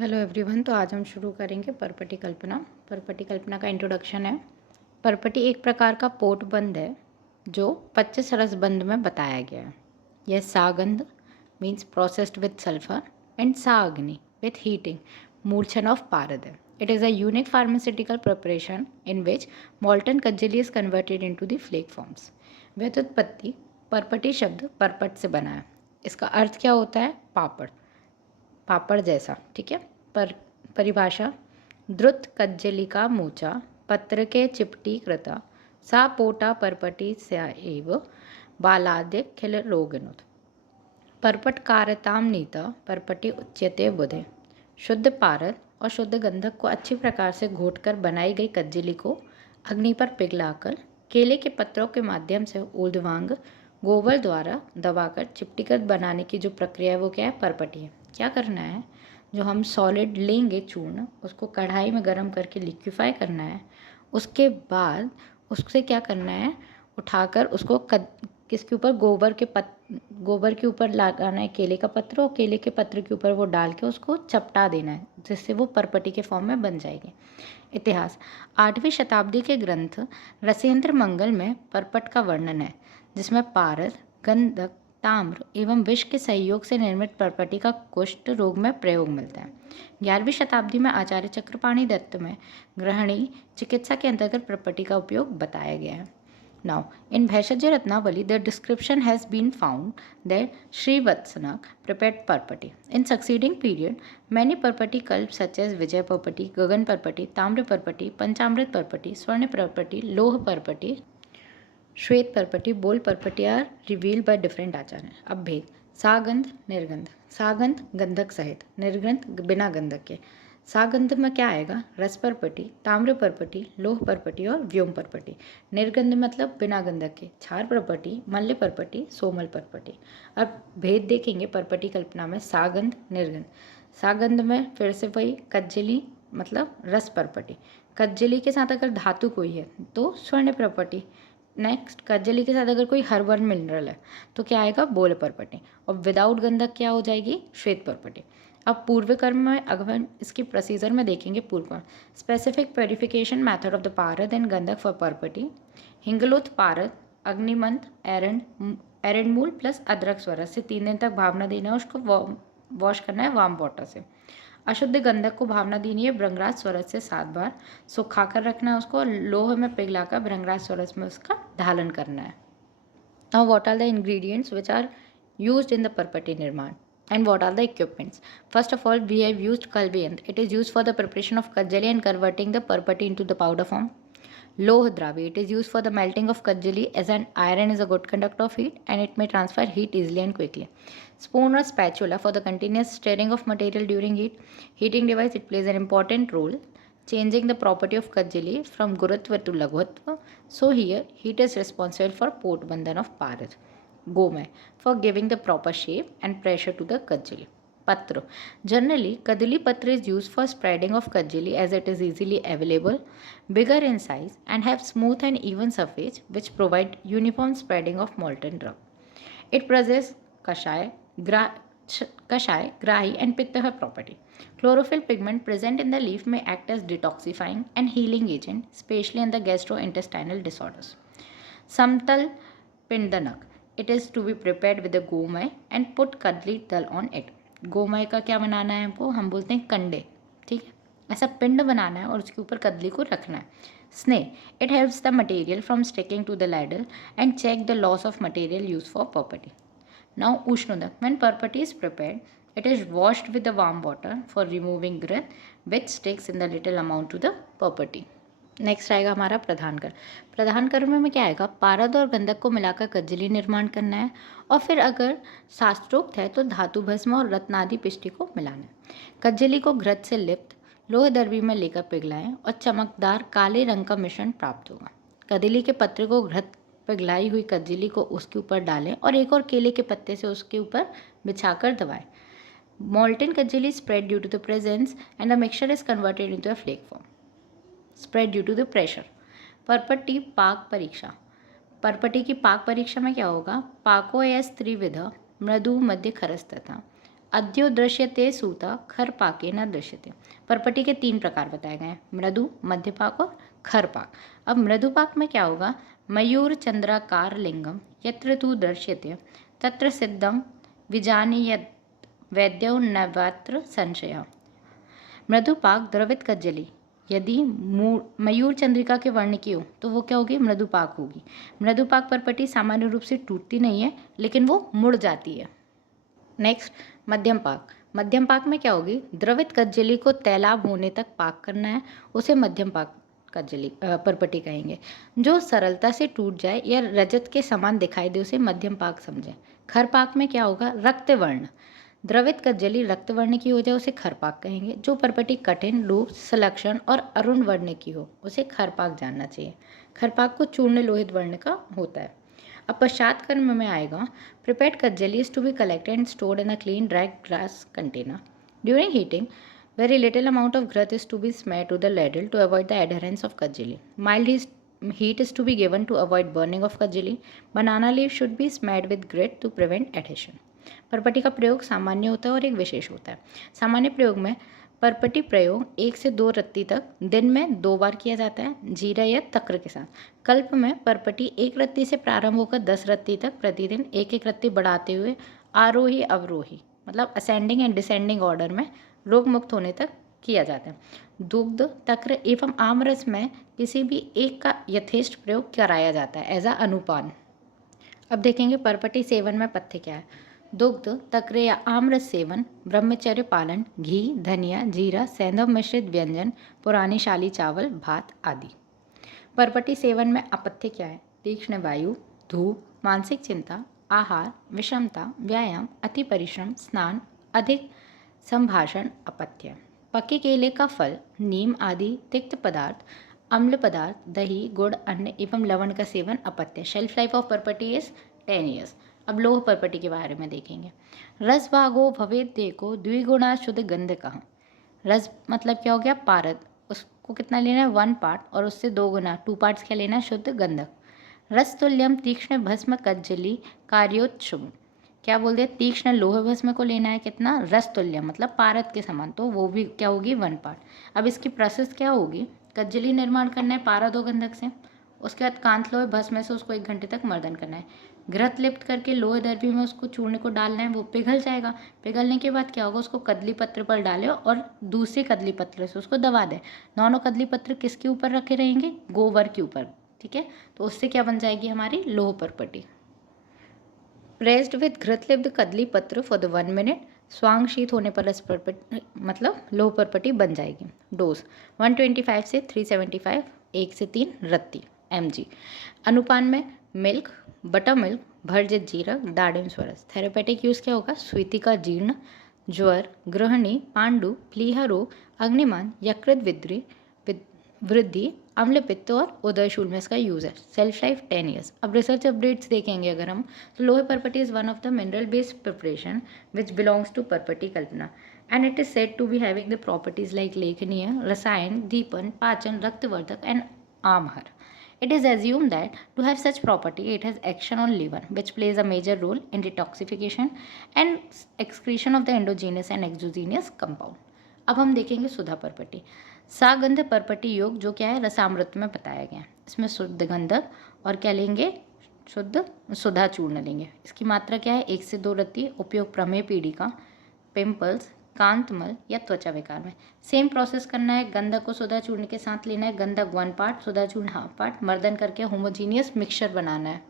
Hello everyone. तो आज हम शुरू करेंगे परपटी कल्पना। परपटी कल्पना का इंट्रोडक्शन है। परपटी एक प्रकार का पोट बंद है जो 25 रस बंद में बताया गया है। यह सागंध means processed with sulphur and sagni with heating murchhan of parad है। It is a unique pharmaceutical preparation in which molten kajjali is converted into the flake forms. व्युत्पत्ति परपटी शब्द परपट से बना है। इसका अर्थ क्या होता है? पापड़, पापड़ जैसा। ठीक है। पर परिभाषा: द्रुत कज्जलिका मूचा पत्र के चिपटी कृता सा पोटा परपटी एव बालाद्य खिल रोगिनुत। परपट कारताम नीता परपटी उच्यते बुधे। शुद्ध पारद और शुद्ध गंधक को अच्छी प्रकार से घोटकर बनाई गई कज्जली को अग्नि पर पिघलाकर केले के पत्रों के माध्यम से ऊर्ध्वांग गोबर द्वारा दबाकर चिपटीकृत बनाने की जो प्रक्रिया है वो क्या है? परपटी है। क्या करना है? जो हम सॉलिड लेंगे चूर्ण, उसको कढ़ाई में गर्म करके लिक्विफाई करना है। उसके बाद उससे क्या करना है? उठाकर उसको किसके ऊपर? गोबर के ऊपर लगाना है केले का पत्र, और केले के पत्र के ऊपर वो डाल के उसको चपटा देना है, जिससे वो परपटी के फॉर्म में बन जाएगी। इतिहास: 8वीं शताब्दी के ग्रंथ रसेंद्र मंगल में परपट का वर्णन है, जिसमें पारद, गंधक, ताम्र एवं विष के सहयोग से निर्मित परपटी का कुष्ठ रोग में प्रयोग मिलता है। 11वीं शताब्दी में आचार्य चक्रपाणि दत्त में गृहिणी चिकित्सा के अंतर्गत परपटी का उपयोग बताया गया है। Now, in Bhaishajya Ratnavali, the description has been found that Srivatsanak prepared Parpati. In succeeding period, many Parpati cults such as Vijay Parpati, Gagan Parpati, Tamra Parpati, Panchamrit Parpati, Swarna Parpati, Loh Parpati, श्वेत परपटी, बोल परपटी are revealed by different आचार्य। अब भेद: सागंध, निर्गंध। सागंध गंधक सहित, निर्गंध बिना गंधक के। सागंध में क्या आएगा? रस परपटी, ताम्र परपटी, लोह परपटी और व्योम परपटी। निर्गंध मतलब बिना गंधक के, क्षार परपटी, मल्ल परपटी, सोमल परपटी। अब भेद देखेंगे परपटी कल्पना में सागंध, निर्गंध। सागंध में फिर से वही कज्जली मतलब रस परपटी। कज्जली के साथ अगर धातु कोई है तो स्वर्ण परपटी। नेक्स्ट, कज्जली के साथ अगर कोई हर्बल मिनरल है तो क्या आएगा? बोल परपटी। और विदाउट गंधक क्या हो जाएगी? श्वेत परपटी। अब पूर्व कर्म में अगर हम इसकी प्रोसीजर में देखेंगे, पूर्व कर्म specific purification method of the पारद एंड गंधक फॉर परपटी: हिंगलोथ पारद, अग्निमंथ, एरंड मूल प्लस अदरक स्वरस से 3 दिन तक भावना देना है, उसको वॉश करना है वार्म वाटर से। अशुद्ध गंधक को भावना देनी है भृंगराज स्वरस से 7 बार, सुखाकर रखना है उसको, लोह में पिघलाकर भृंगराज स्वरस में उसका धालन करना है। Now, what are the ingredients which are used in the Parpati Nirman? And what are the equipments? First of all, we have used Kalviyant. It is used for the preparation of Kajjali and converting the Parpati into the powder form. Loh Dravi. It is used for the melting of Kajjali, as an iron is a good conductor of heat and it may transfer heat easily and quickly. Spoon or spatula for the continuous stirring of material during heat. Heating device, it plays an important role changing the property of Kajjali from Gurutva to Lagutva. So here heat is responsible for port bandhan of Parad. Gomay for giving the proper shape and pressure to the Kajjali. Patra. Generally, Kadali Patra is used for spreading of Kajjali as it is easily available, bigger in size and have smooth and even surface which provide uniform spreading of molten drug. It possesses Kashay, Grahi and Pitta property. Chlorophyll pigment present in the leaf may act as detoxifying and healing agent, especially in the gastrointestinal disorders. Samtal Pindanak. It is to be prepared with the gomay and put kadli dal on it. गोमय का क्या बनाना है हमको? हम बोलते हैं कंडे। ठीक है, ऐसा पिंड बनाना है और उसके ऊपर कदली को रखना है। Sneha, it helps the material from sticking to the ladle and check the loss of material use for property. Now Ushnodak. When parpati is prepared, it is washed with the warm water for removing grit which sticks in the little amount to the parpati. Next आएगा हमारा प्रधान कर्म. प्रधान कर्म में क्या आएगा? पारद और गंधक को मिलाकर कज्जली निर्माण करना है, और फिर अगर शास्त्रोक्त है तो धातु भस्म और रत्नादि पिष्टि को मिलाना है. कज्जली को घृत से लिप्त लोह दर्वी में लेकर पिघलाएं और चमकदार काले रंग का मिश्रण प्राप्त होगा. कदली के पत्र को घृत पिघलाई हुई कज्जली को उसके ऊपर डालें और एक और केले के पत्ते से उसके ऊपर बिछाकर दबाएं. Molten kajali spread due to the presence and the mixture is converted into a flake form. Spread due to the pressure. परपटी पाक परीक्षा. परपटी की पाक परीक्षा में क्या होगा? पाको एस त्रिविध मृदु मध्य खरस तथा अद्यो दृश्यते सूता खर पाके न दृश्यते। पर्पटी के 3 प्रकार बताए गए हैं, मृदु, मध्यपाक और खरपाक। अब मृदुपाक में क्या होगा, मयूर चंद्राकार लिंगम यत्र तु दृश्यते तत्र सिद्धम विजानीयत वैद्यो नवत्र संशय। मृदुपाक द्रवित कज्जली यदि मयूर चंद्रिका के वर्ण की हो तो वो क्या होगी, मृदुपाक होगी। मृदुपाक पर्पटी सामान्य रूप से टूटती नहीं है लेकिन वो मुड़ जाती है। नेक्स्ट मध्यम पाक। मध्यम पाक में क्या होगी, द्रवित कज्जली को तैलाब होने तक पाक करना है, उसे मध्यम पाक कज्जली पर्पटी कहेंगे। जो सरलता से टूट जाए या रजत के समान दिखाई दे उसे मध्यम पाक समझें। खर पाक में क्या होगा, रक्त वर्ण, द्रवित कज्जली रक्त वर्ण की हो जाए उसे खरपाक कहेंगे। जो पर्पटी कठिन, रूप, सलक्षण और अरुण वर्ण की हो उसे खरपाक जानना चाहिए। खरपाक को चूर्ण लोहित वर्ण का होता है। अब पश्चात कर्म में आएगा, prepared kajjali is to be collected and stored in a clean dry glass container. During heating very little amount of ghrat is to be smeared to the ladle to avoid the adherence of kajali. Mild heat is to be given to avoid burning of kajali. Banana leaf should be smeared with grit to prevent adhesion. पर्पटी का प्रयोग सामान्य होता है और एक विशेष होता है। सामान्य प्रयोग में पर्पटी प्रयोग 1 से 2 रत्ती तक दिन में 2 बार किया जाता है, जीरा या तक्र के साथ। कल्प में पर्पटी 1 रत्ती से प्रारंभ होकर 10 रत्ती तक प्रतिदिन एक एक रत्ती बढ़ाते हुए आरोही अवरोही मतलब असेंडिंग एंड डिसेंडिंग ऑर्डर में रोग मुक्त होने तक किया जाता है। दुग्ध, तक्र एवं आमरस में किसी भी एक का यथेष्ट प्रयोग कराया जाता है एज अ अनुपान। अब देखेंगे पर्पटी सेवन में पथ्य क्या है। दुग्ध, तक्र या आमरस सेवन, ब्रह्मचर्य पालन, घी, धनिया, जीरा, सैंधव मिश्रित व्यंजन, पुरानी शाली चावल, भात आदि। पर्पटी सेवन में अपथ्य क्या है, तीक्ष्ण वायु, धूप, मानसिक चिंता, आहार, विषमता, व्यायाम, अति परिश्रम, स्नान, अधिक संभाषण अपथ्य। पके केले का फल, नीम आदि तिक्त पदार्थ, अम्ल पदार्थ, दही, गुड़, अन्न एवं लवण का सेवन अपथ्य। Shelf life of parpati is 10 years. अब लोह पर्पटी के बारे में देखेंगे। रस भागो भवेद देखो द्विगुणा शुद्ध गंध कहाँ। रस मतलब क्या हो गया, पारद, उसको कितना लेना है 1 पार्ट और उससे 2 गुना 2 पार्ट्स क्या लेना है, शुद्ध गंधक। रस तुल्यम तीक्ष्ण भस्म कज्जली कार्योत्सुम, क्या बोल दिया, तीक्ष्ण लोह भस्म को लेना है कितना, रस तुल्य मतलब पारद के समान, तो वो भी क्या होगी 1 पार्ट। अब इसकी प्रोसेस क्या होगी, कज्जली निर्माण करना है पारद और गंधक से, उसके बाद कांत लोहे भस्म से उसको 1 घंटे तक मर्दन करना है। घृत लिप्त करके लोहे दर्भी में उसको चूर्ण को डालना है, वो पिघल जाएगा। पिघलने के बाद क्या होगा, उसको कदली पत्र पर डालें और दूसरे कदली पत्र से उसको दबा दें। दोनों कदली पत्र किसके ऊपर रखे रहेंगे, गोबर के ऊपर, ठीक है। तो उससे क्या बन जाएगी हमारी लोह पर्पटी। प्रेस्ड विद घृत लिप्त कदली पत्र फॉर द 1 मिनट, स्वांग शीत होने पर रस पर्पटी मतलब लोह पर्पटी बन जाएगी। डोज 125 से 375, 1 से 3 रत्ती mg। अनुपान में मिल्क, बटर मिल्क, भरजित जीरक, दाडिम स्वरस। थेरेपेटिक यूज़ क्या होगा, स्वीतिका जीर्ण, ज्वर, गृहिणी, पांडु, प्लीहा रोग, अग्निमान, यकृत वृद्धि, अम्ल पित्त और उदयशूल में इसका यूज़ है। Self life 10 years. अब रिसर्च अपडेट्स देखेंगे अगर हम, तो लोहे parpati is one of the mineral based preparation which belongs to parpati kalpana and it is said to be having the properties like lekhaniya, rasayana, deepana, pachana, raktavardhak and aamhar. It is assumed that to have such property, it has action on liver, which plays a major role in detoxification and excretion of the endogenous and exogenous compound. अब हम देखेंगे सुधा पर्पटी। सागंध पर्पटी योग जो क्या है, रसामृत में बताया गया है। इसमें शुद्ध गंधक और क्या लेंगे, शुद्ध सुधा चूर्ण लेंगे। इसकी मात्रा क्या है, 1 से 2 रत्ती। उपयोग प्रमेय पीड़िका, पिंपल्स, कांतमल या त्वचा विकार में। सेम प्रोसेस करना है, गंधक को सुधा चूर्ण के साथ लेना है, गंधक 1 पार्ट, सुधा चूर्ण 1/2 पार्ट, मर्दन करके होमोजीनियस मिक्सचर बनाना है।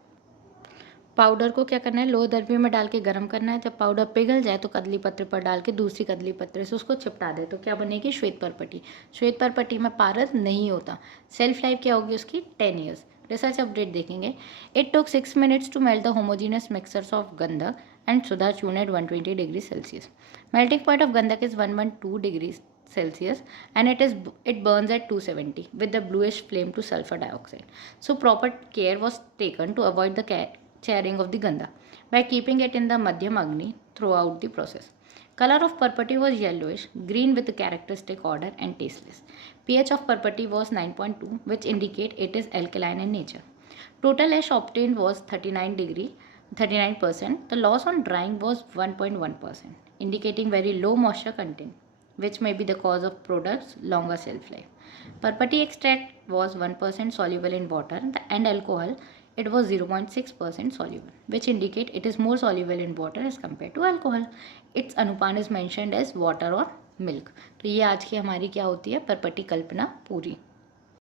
पाउडर को क्या करना है, लोह दर्पी में डाल के गर्म करना है। जब पाउडर पिघल जाए तो कदली पत्र पर डाल के दूसरी कदली पत्र से उसको चिपटा दे, तो क्या बनेगी, श्वेत पर्पटी। श्वेत पर्पटी में पारद नहीं होता। सेल्फ लाइफ क्या होगी उसकी, 10 ईयर्स। रिसर्च अपडेट देखेंगे। It took 6 minutes to melt the homogeneous mixtures of gandhak and Sudha churn at 120 degrees Celsius. Melting point of Gandak is 112 degrees Celsius and it burns at 270 with the bluish flame to sulfur dioxide. So proper care was taken to avoid the charring of the Ganda by keeping it in the Madhyam Agni throughout the process. Color of Parpati was yellowish green with a characteristic odor and tasteless. pH of Parpati was 9.2 which indicate it is alkaline in nature. Total ash obtained was 39 degree 39%. The loss on drying was 1.1%, indicating very low moisture content, which may be the cause of products' longer shelf life. Purpati extract was 1% soluble in water and alcohol. It was 0.6% soluble, which indicate it is more soluble in water as compared to alcohol. Its अनुपान is mentioned as water or milk. तो ये आज की हमारी क्या होती है, परपटी कल्पना पूरी.